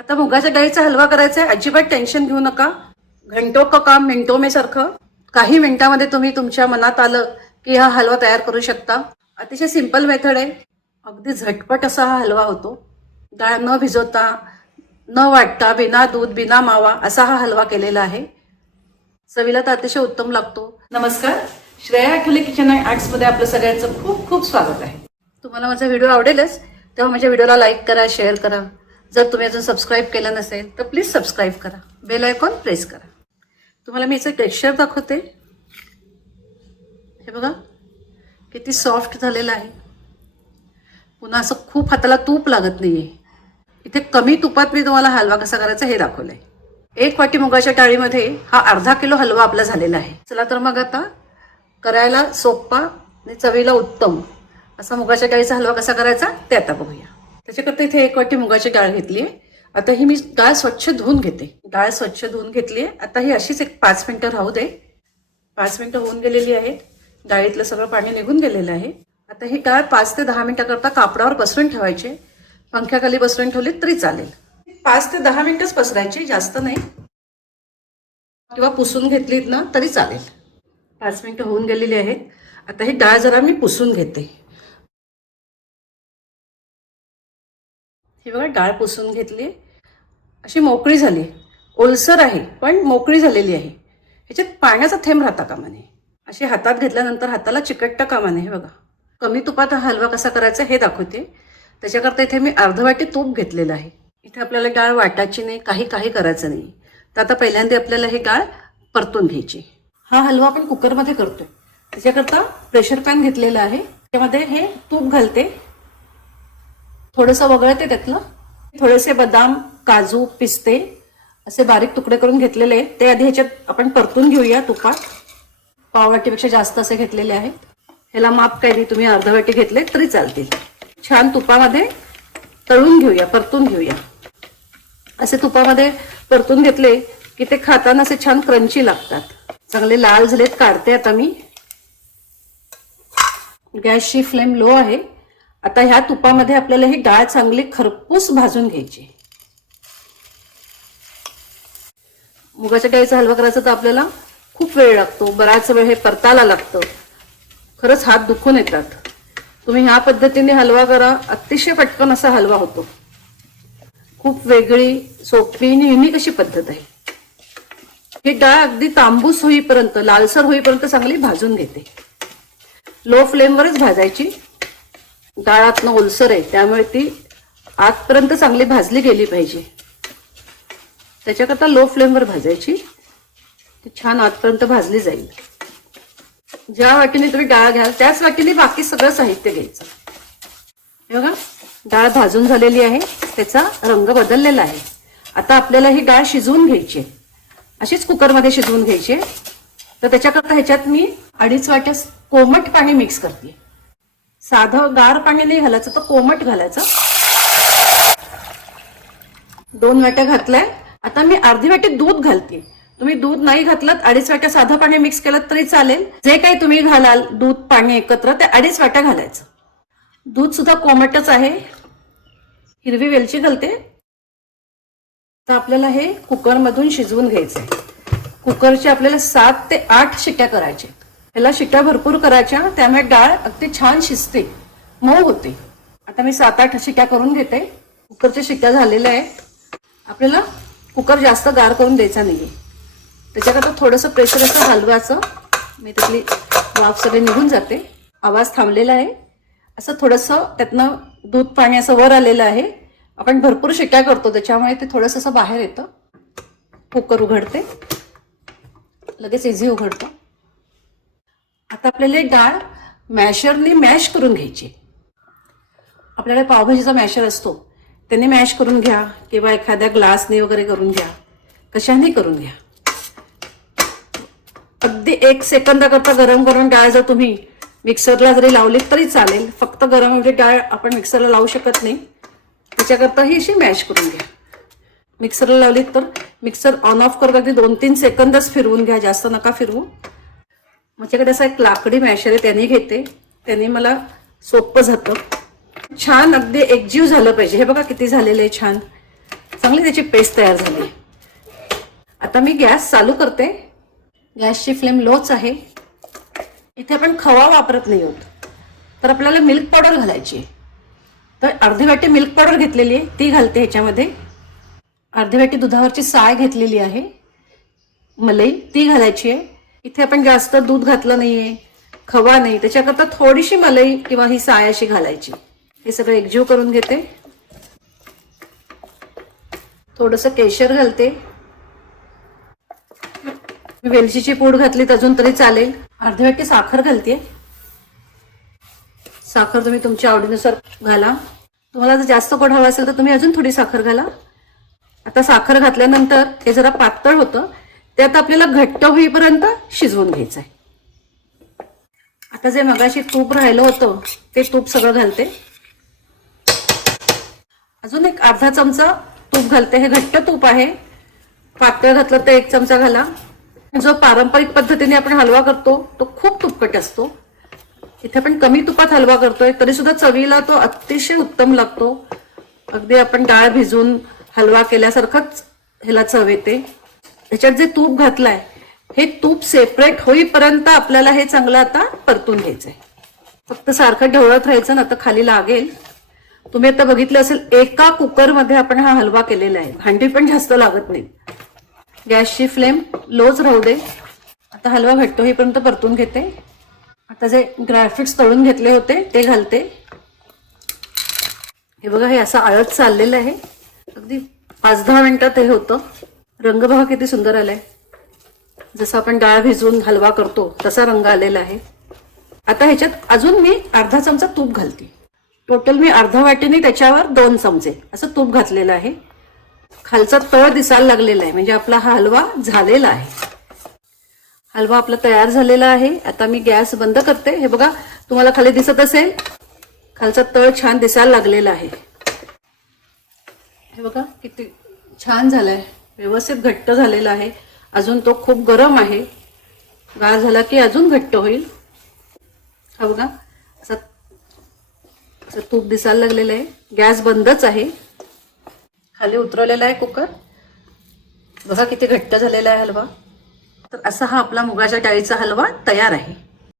आता मुगाच्या डाळीचा हलवा करायचा आहे अजिबात टेन्शन घेऊ नका. घंटो का काम मिनटो मे सारखं. काही मिनिटामध्ये तुम्ही तुमच्या मनात आलं की हा हलवा तयार करू शकता. अतिशय सिंपल मेथड आहे. अगदी झटपट असा हा हलवा होतो. डाळ न भिजवता न वाटता बिना दूध बिना मावा असा हा हलवा केलेला आहे. चवीला तर अतिशय उत्तम लागतो. नमस्कार. श्रेया आठवले किचन अँड आर्ट्समध्ये आपलं सगळ्यांचं खूप खूप स्वागत आहे. तुम्हाला माझा व्हिडिओ आवडेलच तेव्हा माझ्या व्हिडिओला लाईक करा शेअर करा. जर तुम्ही अजून सबस्क्राईब केलं नसेल तर प्लीज सबस्क्राईब करा. बेल आयकॉन प्रेस करा. तुम्हाला मी याचं टेक्स्चर दाखवते. हे बघा किती सॉफ्ट झालेलं आहे. पुन्हा असं खूप हाताला तूप लागत नाही आहे इथे कमी तुपात मी तुम्हाला हलवा कसा करायचा हे दाखवलं आहे एक वाटी मुगाच्या डाळीमध्ये हा अर्धा किलो हलवा आपला झालेला आहे. चला तर मग आता करायला सोप्पा आणि चवीला उत्तम असा मुगाच्या डाळीचा हलवा कसा करायचा ते आता बघूया. त्याच्याकरता इथे एक वाटी मुगाची डाळ घेतली आहे आता ही मी डाळ स्वच्छ धुवून घेते. डाळ स्वच्छ धुवून घेतली आहे आता ही अशीच एक पाच मिनटं राहू दे. पाच मिनिटं होऊन गेलेली आहेत. डाळीतलं सगळं पाणी निघून गेलेलं आहे. आता ही डाळ पाच ते दहा मिनटाकरता कापडावर पसरून ठेवायचे. पंख्याखाली पसरून ठेवली तरी चालेल. पाच ते दहा मिनटंच पसरायची जास्त नाही. किंवा पुसून घेतलीत ना तरी चालेल. पाच मिनिटं होऊन गेलेली आहेत. आता ही डाळ जरा मी पुसून घेते. ही बघा डाळ पुसून घेतली. अशी मोकळी झाली. ओलसर आहे पण मोकळी झालेली आहे. ह्याच्यात पाण्याचा थेंब राहता कामा नये. अशी हातात घेतल्यानंतर हाताला चिकटता कामा नये हे बघा. कमी तुपात हा हलवा कसा करायचा हे दाखवते. त्याच्याकरता इथे मी अर्ध वाटी तूप घेतलेलं आहे. इथे आपल्याला डाळ वाटायची नाही काही काही करायचं नाही. तर आता पहिल्यांदा आपल्याला ही डाळ परतून घ्यायची. हा हलवा आपण कुकरमध्ये करतो त्याच्याकरता प्रेशर पॅन घेतलेला आहे. त्यामध्ये हे तूप घालते. थोडंसं वगळते त्यातलं. थोडेसे बदाम काजू पिस्ते असे बारीक तुकडे करून घेतलेले आहेत. ते आधी ह्याच्यात आपण परतून घेऊया तुपात. पाववाटीपेक्षा जास्त असे घेतलेले आहेत. ह्याला माप काही नाही तुम्ही अर्धवाटी घेतले तरी चालतील. छान तुपामध्ये तळून घेऊया परतून घेऊया. असे तुपामध्ये परतून घेतले की ते खाताना असे छान क्रंची लागतात. चांगले लाल झालेत काढते आता मी. गॅसची फ्लेम लो आहे. आता ह्या तुपामध्ये आपल्याला ही डाळ चांगली खरपूस भाजून घ्यायची. मुगाच्या डाळीचा हलवा करायचा तर आपल्याला खूप वेळ लागतो बराच वेळ हे परतायला लागतं. खरंच हात दुखून येतात. तुम्ही ह्या पद्धतीने हलवा करा अतिशय पटकन असा हलवा होतो. खूप वेगळी सोपी आणि युनिक अशी पद्धत आहे. ही डाळ अगदी तांबूस होईपर्यंत लालसर होईपर्यंत चांगली भाजून घेते. लो फ्लेमवरच भाजायची. डाळातनं ओलसर आहे त्यामुळे ती आतपर्यंत चांगली भाजली गेली पाहिजे. त्याच्याकरता लो फ्लेमवर भाजायची. ती छान आतपर्यंत भाजली जाईल. ज्या वाटीने तुम्ही डाळ घ्याल त्याच वाटीने बाकी सगळं साहित्य घ्यायचं. बघा डाळ भाजून झालेली आहे त्याचा रंग बदललेला आहे. आता आपल्याला ही डाळ शिजवून घ्यायची आहे. अशीच कुकरमध्ये शिजवून घ्यायची आहे. तर त्याच्याकरता ह्याच्यात मी अडीच वाट्या कोमट पाणी मिक्स करते. साधं गार पाणी नाही घालायचं तर कोमट घालायचं. दोन वाट्या घातल्या. आता मी अर्धी वाटी दूध घालते. तुम्ही दूध नाही घातलं अडीच वाट्या साधं पाणी मिक्स केलं तरी चालेल. जे काही तुम्ही घालाल दूध पाणी एकत्र ते अडीच वाट्या घालायचं. दूध सुद्धा कोमटच आहे. हिरवी वेलची घालते. तर आपल्याला हे कुकरमधून शिजवून घ्यायचं कुकरचे आपल्याला सात ते आठ शिट्ट्या करायच्या ह्याला शिट्ट्या भरपूर करायच्या त्यामुळे डाळ अगदी छान शिजते. मऊ होते. आता मी सात आठ शिट्ट्या करून घेते. कुकरच्या शिट्ट्या झालेल्या आहेत. आपल्याला कुकर जास्त गार करून द्यायचा नाही आहे त्याच्याकरता थोडंसं प्रेशर असं हलवायचं. मी त्यातली वाफ सगळी निघून जाते. आवाज थांबलेला आहे. असं थोडंसं त्यातनं दूध पाणी असं वर आलेलं आहे. आपण भरपूर शिट्ट्या करतो त्याच्यामुळे ते थोडंसं असं बाहेर येतं. कुकर उघडते. लगेच इझी उघडतं. आता आपल्याला एक डाळ मॅशरने मॅश करून घ्यायची आपल्याला पावभाजीचा मॅशर असतो. त्याने मॅश करून घ्या किंवा एखाद्या ग्लासने वगैरे करून घ्या. कशाने करून घ्या. अगदी एक सेकंदाकरता गरम गरम डाळ जर तुम्ही मिक्सरला जरी लावली तरी चालेल. फक्त गरम एवढी डाळ आपण मिक्सरला लावू शकत नाही. त्याच्याकरता ही अशी मॅश करून घ्या. मिक्सरला लावलीत तर मिक्सर ऑन ऑफ करत अगदी दोन तीन सेकंदच फिरवून घ्या. जास्त नका फिरवू. म्हणजे माझ्याकडे असा एक लाकडी मॅशर आहे त्यांनी घेते. त्यांनी मला सोपं जातं. छान अगदी एकजीव झालं पाहिजे. हे बघा किती झालेलं आहे छान. चांगली त्याची पेस्ट तयार झाली. आता मी गॅस चालू करते. गॅसची फ्लेम लोच आहे. इथे आपण खवा वापरत नाही आहोत. तर आपल्याला मिल्क पावडर घालायची आहे. तर अर्धी वाटी मिल्क पावडर घेतलेली आहे. ती घालते ह्याच्यामध्ये. अर्धी वाटी दुधावरची साय घेतलेली आहे. मलई ती घालायची आहे. इथे आपण जास्त दूध घातलं नाहीये खवा नाही. त्याच्याकरता थोडीशी मलई किंवा ही सायाशी घालायची. हे सगळं एकजीव करून घेते. थोडस केशर घालते. मी वेलचीची पूड घातली तर अजून तरी चालेल. अर्धी वाटी साखर घालते साखर तुम्ही तुमच्या आवडीनुसार घाला. तुम्हाला जर जास्त गोड हवा असेल तर तुम्ही अजून थोडी साखर घाला. आता साखर घातल्यानंतर हे जरा पातळ होतं. त्यात आपल्याला घट्ट होईपर्यंत शिजवून घ्यायचं आहे आता जे मगाशी तूप राहिलं होतं ते तूप सगळं घालते. अजून एक अर्धा चमचा तूप घालते. हे घट्ट तूप आहे. पातळ घातलं तर एक चमचा घाला. जो पारंपरिक पद्धतीने आपण हलवा करतो तो खूप तुपकट असतो. इथे आपण कमी तुपात हलवा करतोय तरी सुद्धा चवीला तो अतिशय उत्तम लागतो. अगदी आपण डाळ भिजून हलवा केल्यासारखंच ह्याला चव येते. ह्याच्यात जे तूप घातलंय हे तूप सेपरेट होईपर्यंत आपल्याला हे चांगलं आता परतून घ्यायचंय. फक्त सारखं ढवळत राहायचं ना तर खाली लागेल. तुम्ही आता बघितलं असेल एका कुकरमध्ये आपण हा हलवा केलेला आहे. भांडी पण जास्त लागत नाही गॅसची फ्लेम लोच राहू दे. आता हलवा घट्ट होईपर्यंत परतून घेते. आता जे ड्रायफ्रुट्स तळून घेतले होते ते घालते. हे बघा हे असं आळत चाललेलं आहे. अगदी पाच दहा मिनिटात हे होतं. रंग बघा किती सुंदर आलाय. जसं आपण डाळ भिजवून हलवा करतो तसा रंग आलेला आहे. आता ह्याच्यात अजून मी अर्धा चमचा तूप घालते. टोटल मी अर्धा वाटीने त्याच्यावर दोन चमचे असं तूप घातलेलं आहे. खालचा तळ दिसायला लागलेला आहे म्हणजे आपला हा हलवा झालेला आहे. हलवा आपला तयार झालेला आहे. आता मी गॅस बंद करते. हे बघा तुम्हाला खाली दिसत असेल. खालचा तळ छान दिसायला लागलेला आहे. हे बघा किती छान झालाय. व्यवस्थित घट्ट झालेला आहे. अजून तो खूप गरम आहे. गार झाला की अजून घट्ट होईल. हा बघा असा असं तूप दिसायला लागलेलं आहे. गॅस बंदच आहे. खाली उतरवलेला आहे कुकर. बघा किती घट्ट झालेला आहे हलवा. तर असा हा आपला मुगाच्या डाळीचा हलवा तयार आहे.